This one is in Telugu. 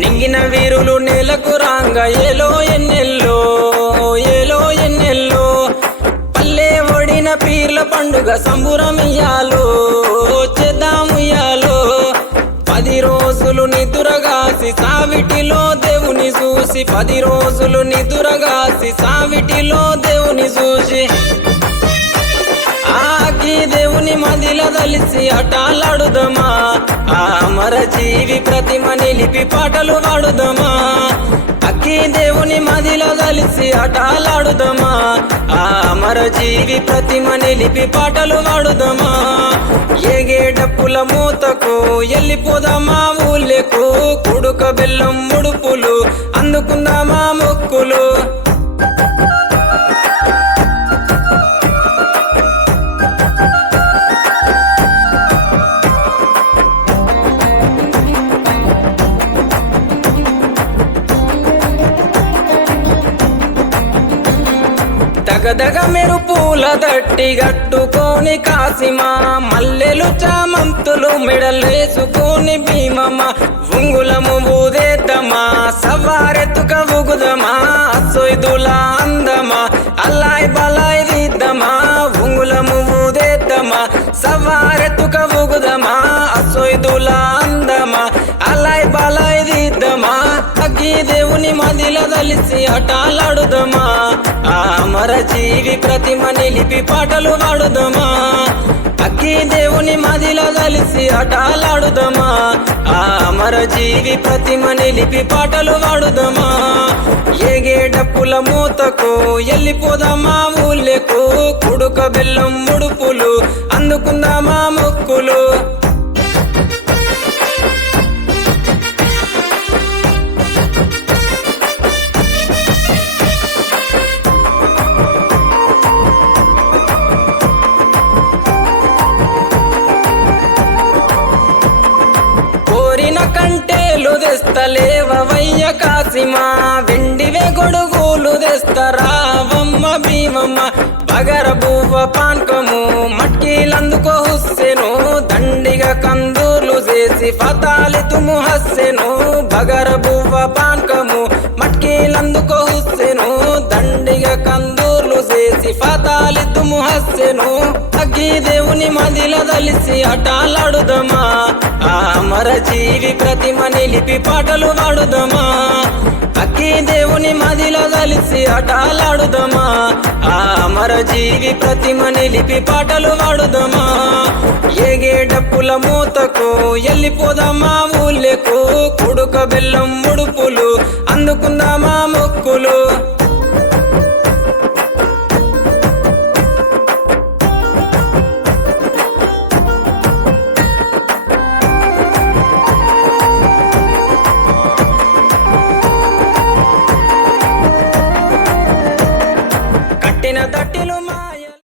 నింగిన వీరులు నేలకు రాంగ ఏలో ఎన్నెల్లో పల్లె ఒడిన పీర్ల పండుగ సంబురమియాలో చేద్దాముయ్యాలో 10 రోజులు నిదురగాసి సావిటిలో దేవుని చూసి 10 రోజులు నిదురగాసి సావిటిలో దేవుని చూసి ఆకి దేవుని మదిల దలిసి అటాలాడుదమా ఆ అమర జీవి ప్రతిమ నిలిపి పాటలు పాడుదమా అక్కి దేవుని మదిల దలిసి అటాలాడుదమా ఆ అమర జీవి ప్రతిమ నిలిపి పాటలు పాడుదమా ఏగే డప్పుల మూతకు ఎల్లిపోదామా ఊళ్ళకు కుడుక బెల్లం ముడుపులు అందుకుందామా మొక్కులు దగదగ మెరుపుల దట్టి గట్టుకొని కాసిమా మల్లెలు చామంతులు మెడలేసుకొని భీమమ్మ ఉంగులము ఊదేద్దమా సవారెత్తుక ఊగుదమా సొయ్దుల అందమా అల్లాయ్ బలాయ్ దిద్దమా ఉంగులము ఊదేద్దమా సవారెత్తుక ఊగుదమా సొయ్దుల అందమా అల్లాయ్ బలాయ్ దిద్దమా అగ్గి దేవుని మదిల దలిసి అటాలాడుదమా ఆ అమర జీవి ప్రతిమ నిలిపి పాటలు పాడుదమా అగ్గి దేవుని మదిల దలిసి అటాలాడుదమా ఆ అమర జీవి ప్రతిమ నిలిపి పాటలు పాడుదమా ఏగే డప్పుల మూతకు ఎల్లిపోదామా ఊళ్ళకు కుడుక బెల్లం ముడుపులు అందుకుందామా మొక్కులు కంటేలు తెస్తలేవయ్య కాసిమా వెండివే గొడుగులు తెస్తరావమ్మ భీమమ్మ బగర బువ్వ పాన్కము మట్కీలందుకో హుస్సెను దండిగా కందూర్లు చేసి ఫతాలితుము హస్సెను బగర బువ్వ పాన్కము మట్కీలందుకో హుస్సెను దండిగా కందూర్లు చేసి ఫతాలితుము హస్సెను అగ్గి దేవుని మదిల దలిసి అటాలాడుదమా ఆ అమర జీవి ప్రతిమ నిలిపి పాటలు పాడుదమా అక్కి దేవుని మదిల దలిసి అటాలాడుదమా ఆ అమర జీవి ప్రతిమ నిలిపి పాటలు పాడుదమా ఏగే డప్పుల మూతకు ఎల్లిపోదామా ఊళ్ళకు కుడుక బెల్లం ముడుపులు అందుకుందా